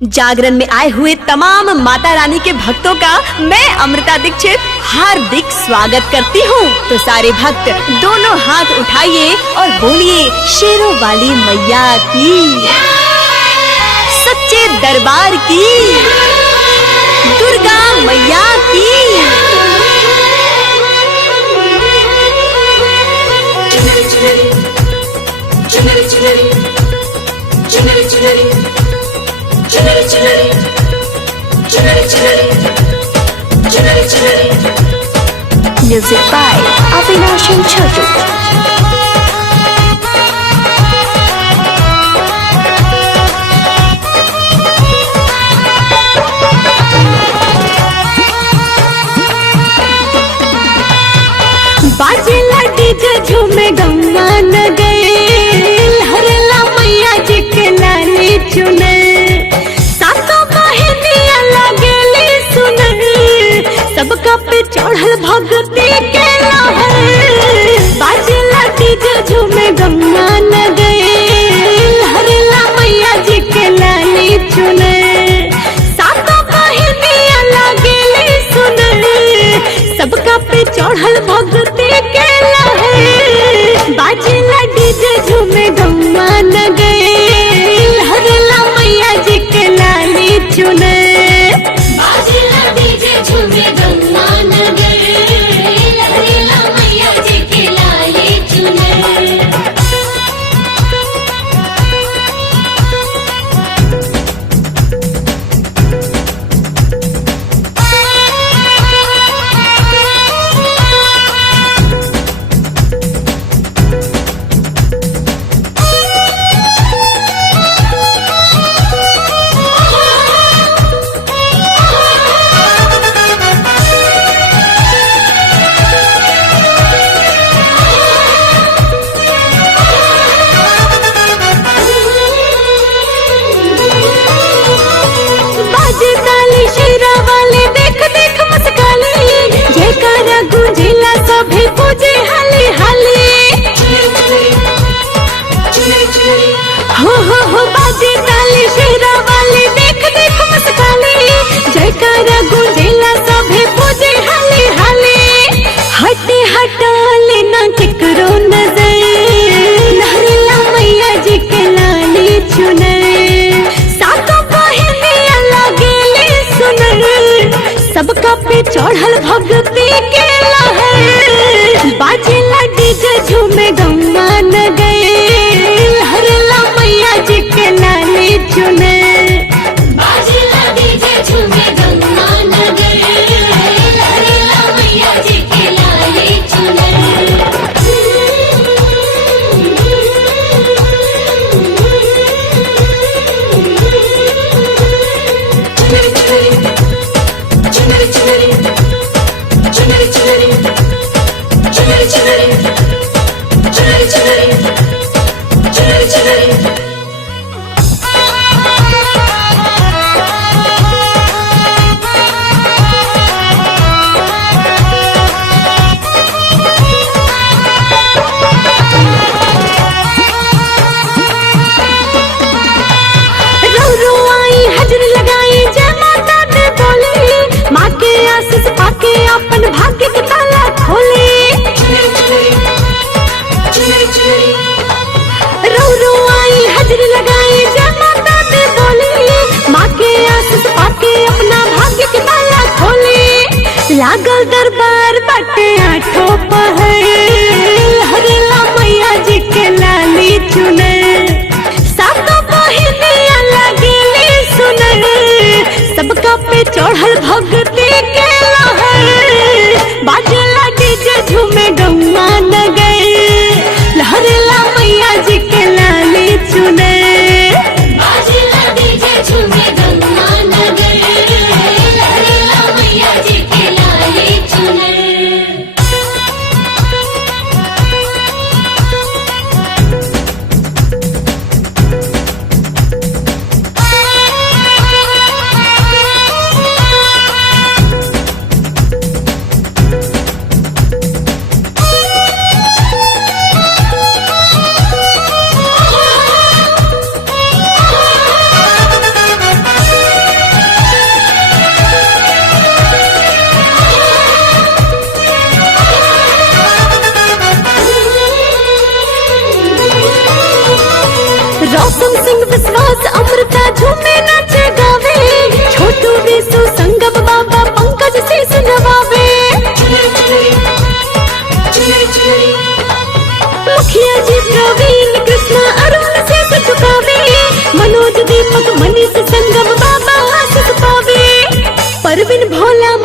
जागरण में आए हुए तमाम माता रानी के भक्तों का मैं अमृता दीक्षित हार्दिक स्वागत करती हूँ। तो सारे भक्त दोनों हाथ उठाइए और बोलिए शेरों वाली मैया की, सच्चे दरबार की, दुर्गा मैया की। Music by Avinash and Chotu. बाजेला डीजे झूमे गंगा नगरे, हरला मैया जी के लाली चुने, सातों बहनियां लगेली सुने, सबका पे चढ़ल भक्ति के लहर। बाजेला डीजे झूमे गंगा नगरे, हरला मैया जी के लाली चुने, सातों बहनियां लगेली सुने, सबका पे चढ़ल भक्ति के लहर। बाजेला डीजे झूमे गंगा नगरे, हरला मैया जी के लाली चुने। बाजेला डीजे झूमे गंगा नगरे, हरला मैया जी के लाली चुने। हो बाजे ताली शेरा वाली, देख देख मुस्काली, जयकारा गूंजेला सभे पूजे हाली हाली। हटे हटाले ना केकरो नजर, हरला मैया जी के लाली चुने, सातों बहनियां लगेली सुनर, सबका पे चढ़ल भक्ति के लहर। बाजेला डीजे झूमे गंगा नगरे, हरला मैया जी के लाली चुने। बाजेला डीजे झूमे गंगा नगरे, हरला मैया जी के लाली चुने। अपन भाग्य के ताला खोले, रो आई हजर लगाई, जय माता दे बोली, माँ के आशीष पाके अपना भाग्य के ताला खोले। लागल दरबार बाटे आठों पहर, हरला मैया जी के लाली चुने, सातों बहनियां लगेली सुनर, सबका पे चढ़ल भक्ति के लहर। बाजेला डीजे झूमे गंगा नगरे, हरला मैया जी के लाली चुने। बाजेला डीजे झूमे गंगा नगरे, हरला मैया जी के लाली चुने।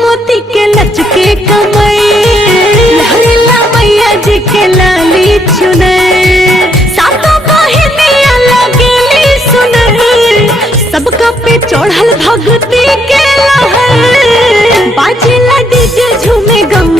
मोती के लचके कमर, लहरेला मैया जी के लाली चुनर, सातों बहिनिया लगेली सुनर, सबका पे चढ़ल भक्ति के लहर, बाजेला डीजे झूमे गम